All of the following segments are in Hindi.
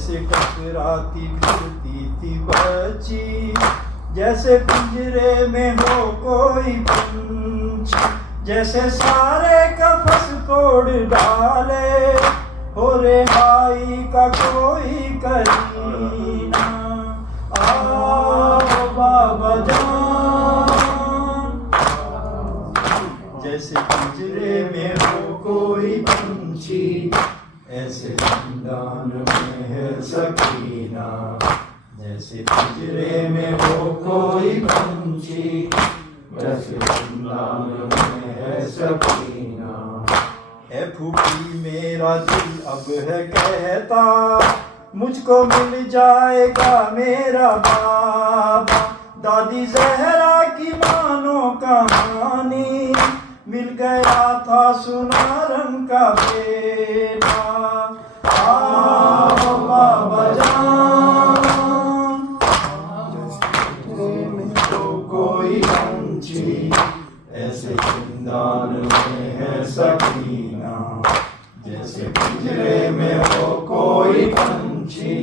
जैसे टकराती फिरती थी बच्ची, जैसे पिंजरे में हो कोई पंछी, जैसे सारे कफस तोड़ डाले, हो रिहाई का कोई करीना। आओ बाबा जान, जैसे पिंजरे में हो कोई पंछी, ऐसे जिंदान में है सकीना। जैसे पिंजरे में हो कोई पंछी, वैसे जिंदान में है सकीना। है फूफी मेरा दिल अब है कहता, मुझको मिल जाएगा मेरा बाबा। दादी जहरा की मानो कहानी, मिल गया था सुना रंग का बेटा। आओ बाबा जान, तो कोई पंछी, ऐसे जिंदान में है सकीना। जैसे पिंजरे में हो कोई पंछी,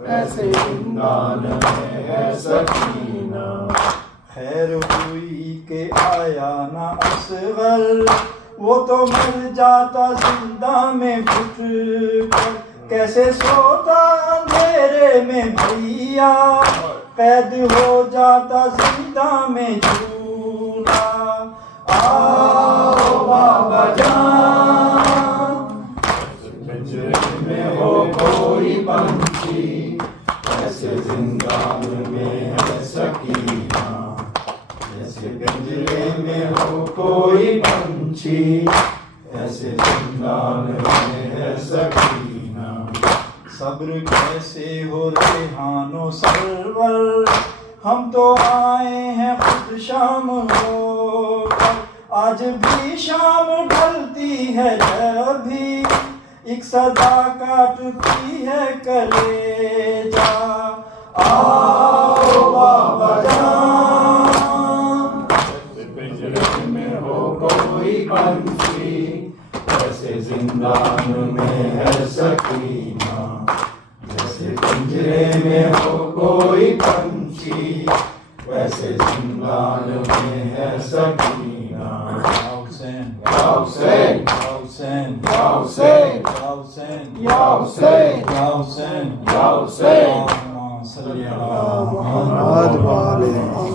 वैसे जिंदान में है सकीना। खैर हुई के आया ना असगर, वो तो मर जाता जिंदा में घुट कर। कैसे सोता अंधेरे में भैया, कैद हो जाता जिंदा में झूला। आओ बाबा जान, पिंजरे में हो कोई पंछी, ऐसे जिंदान में है सकीना। जैसे पिंजरे में हो कोई पंछी, ऐसे जिंदान में है सकीना। सब्र कैसे हो रेहानो सरवर, हम तो आए हैं खुद शाम होकर। आज भी शाम ढलती है जब भी, एक सदा काटती है कलेजा। आओ बाबा जान, पिंजरे में हो कोई पंछी, ऐसे जिंदान में है सकीना। जैसे पिंजरे में हो कोई पंछी, वैसे जिंदान में है सकीना। या हुसैन, या हुसैन, या हुसैन, या हुसैन, या हुसैन, या हुसैन, या हुसैन, या हुसैन। सल्लल्लाहु अलैहि वसल्लम।